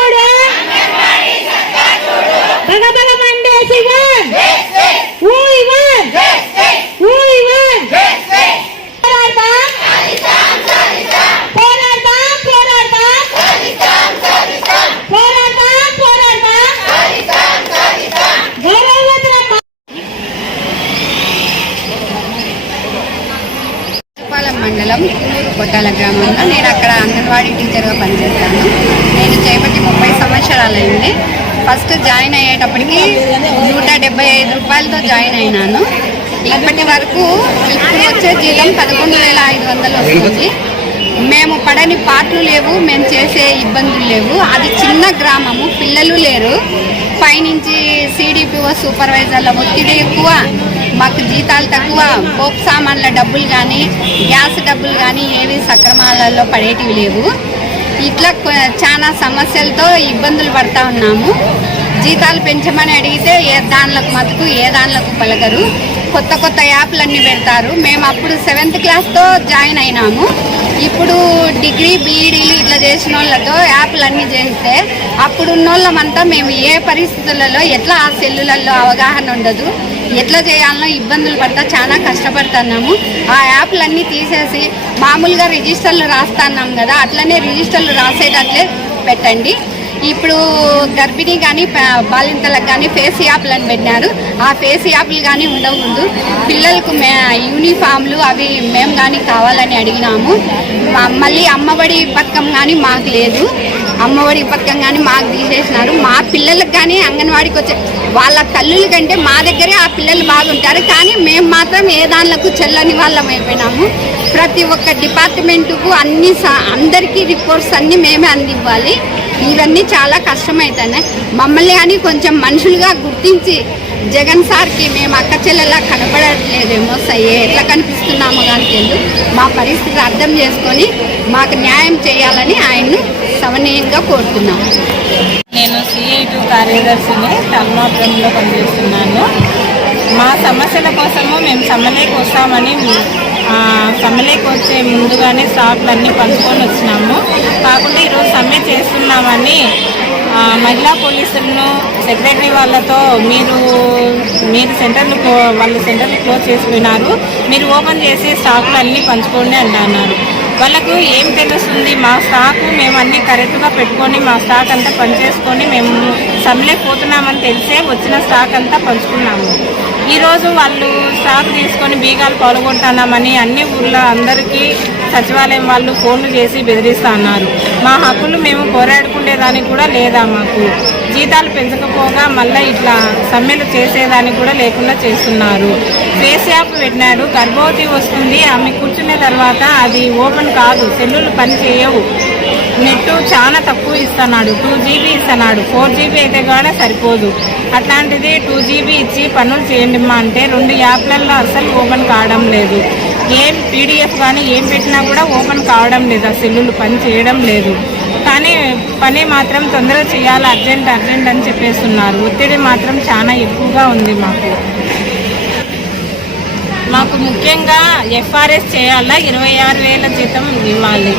చూడు భగ భగ మండే శివన్ ఓ ఇవన్ కొట్టాల గ్రామంలో నేను అక్కడ అంగన్వాడీ టీచర్గా పనిచేస్తాను. నేను చేపట్టి ముప్పై సంవత్సరాలైంది. ఫస్ట్ జాయిన్ అయ్యేటప్పటికి నూట డెబ్బై ఐదు రూపాయలతో జాయిన్ అయినాను. ఇప్పటి వరకు ఇప్పుడు వచ్చే జీతం పదకొండు వేల ఐదు వందలు వస్తుంది. మేము పడని పాటలు లేవు మేము చేసే ఇబ్బందులు లేవు. అది చిన్న గ్రామము పిల్లలు లేరు. పైనుంచి సిడిపిఓ సూపర్వైజర్ల ఒత్తిడి ఎక్కువ. మాకు జీతాలు తక్కువ పోపు సామాన్ల డబ్బులు కానీ గ్యాస్ డబ్బులు కానీ ఏవి సక్రమాలలో పడేటివి లేవు. ఇట్లా చాలా సమస్యలతో ఇబ్బందులు పడతా ఉన్నాము. జీతాలు పెంచమని అడిగితే ఏ దానిలకు మతుకు ఏ దానిలకు పలకరు. కొత్త కొత్త యాప్లన్నీ పెడతారు. మేము అప్పుడు సెవెంత్ క్లాస్తో జాయిన్ అయినాము. ఇప్పుడు డిగ్రీ బీఈడీలు ఇట్లా చేసిన వాళ్ళతో యాప్లు అన్నీ చేస్తే అప్పుడు ఉన్న వాళ్ళమంతా మేము ఏ పరిస్థితులలో ఎట్లా ఆ సెల్లులలో అవగాహన ఉండదు ఎట్లా చేయాలనో ఇబ్బందులు పడతా చాలా కష్టపడుతున్నాము. ఆ యాప్లన్నీ తీసేసి మామూలుగా రిజిస్టర్లు రాస్తున్నాం కదా అట్లనే రిజిస్టర్లు రాసేటట్లే పెట్టండి. ఇప్పుడు గర్భిణీ కానీ బాలింతలకు కానీ ఫేస్ యాప్లు అని పెట్టినారు ఆ ఫేస్ యాప్లు కానీ ఉండకూడదు. పిల్లలకు మే యూనిఫామ్లు అవి మేము కానీ కావాలని అడిగినాము. మళ్ళీ అమ్మఒడి పథకం కానీ మాకు లేదు. అమ్మఒడి పథకం కానీ మాకు తీసేసినారు. మా పిల్లలకు కానీ అంగన్వాడికి వచ్చే వాళ్ళ తల్లుల కంటే మా దగ్గరే ఆ పిల్లలు బాగుంటారు. కానీ మేము మాత్రం ఏ దానిలకు చెల్లని వాళ్ళం అయిపోయినాము. ప్రతి ఒక్క డిపార్ట్మెంటుకు అన్ని అందరికీ రిపోర్ట్స్ అన్నీ మేమే అందివ్వాలి. ఇవన్నీ చాలా కష్టమవుతున్నాయి మమ్మల్ని కానీ కొంచెం మనుషులుగా గుర్తించి జగన్ సార్కి మేము అక్క చెల్లెలా కనపడట్లేదేమో సయ్యే. ఎట్లా కనిపిస్తున్నాము కానీ మా పరిస్థితి అర్థం చేసుకొని మాకు న్యాయం చేయాలని ఆయన్ను సవనీయంగా కోరుతున్నాము. నేను సిఐటి కార్యదర్శిని కర్మాపురంలో పనిచేస్తున్నాను. మా సమస్యల కోసము మేము సమ్మలేకి వస్తామని ఆ, సమ్మలేకి వచ్చే ముందుగానే స్టాఫ్లన్నీ పంచుకొని వచ్చినాము. కాకుండా ఈరోజు సమ్మె మహిళా పోలీసులను సెక్రటరీ వాళ్ళతో మీరు మీరు సెంటర్లు క్లో- వాళ్ళు సెంటర్లు క్లోజ్ చేసుకున్నారు మీరు ఓపెన్ చేసి స్టాకులు అన్నీ పంచుకోండి అంటున్నారు. వాళ్ళకు ఏం తెలుస్తుంది? మా స్టాక్ మేము అన్నీ కరెక్ట్గా పెట్టుకొని మా స్టాక్ అంతా పనిచేసుకొని మేము సమ్లే పోతున్నామని తెలిసే వచ్చిన స్టాక్ అంతా పంచుకున్నాము. ఈరోజు వాళ్ళు స్టాక్ తీసుకొని బీగాలు పాల్గొంటున్నామని అన్ని ఊర్లో అందరికీ సచివాలయం వాళ్ళు ఫోన్లు చేసి బెదిరిస్తున్నారు. మా హక్కులు మేము పోరాడుకునేదానికి కూడా లేదా మాకు. జీతాలు పెంచకపోగా మళ్ళీ ఇట్లా సమ్మెలు చేసేదానికి కూడా లేకుండా చేస్తున్నారు. ఫేస్ యాప్ పెట్టినాడు గర్భవతి వస్తుంది ఆమె కూర్చునే తర్వాత అది ఓపెన్ కాదు సెల్లులు పని చేయవు. నెట్ చాలా తక్కువ ఇస్తున్నాడు. టూ జీబీ ఇస్తున్నాడు. ఫోర్ జీబీ అయితే కూడా సరిపోదు. అట్లాంటిది టూ జీబీ ఇచ్చి పనులు చేయండి మా అంటే రెండు యాప్లలో అసలు ఓపెన్ కావడం లేదు. ఏం పీడిఎఫ్ కానీ ఏం పెట్టినా కూడా ఓపెన్ కావడం లేదు. ఆ సెల్లులు పని చేయడం లేదు. కానీ పని మాత్రం తొందరగా చేయాలి. అర్జెంట్ అర్జెంట్ అని చెప్పేస్తున్నారు. ఒత్తిడి మాత్రం చాలా ఎక్కువగా ఉంది మాకు. మాకు ముఖ్యంగా ఎఫ్ఆర్ఎస్ చేయాలా? ఇరవై ఆరు వేల జీతం ఇవ్వాలి.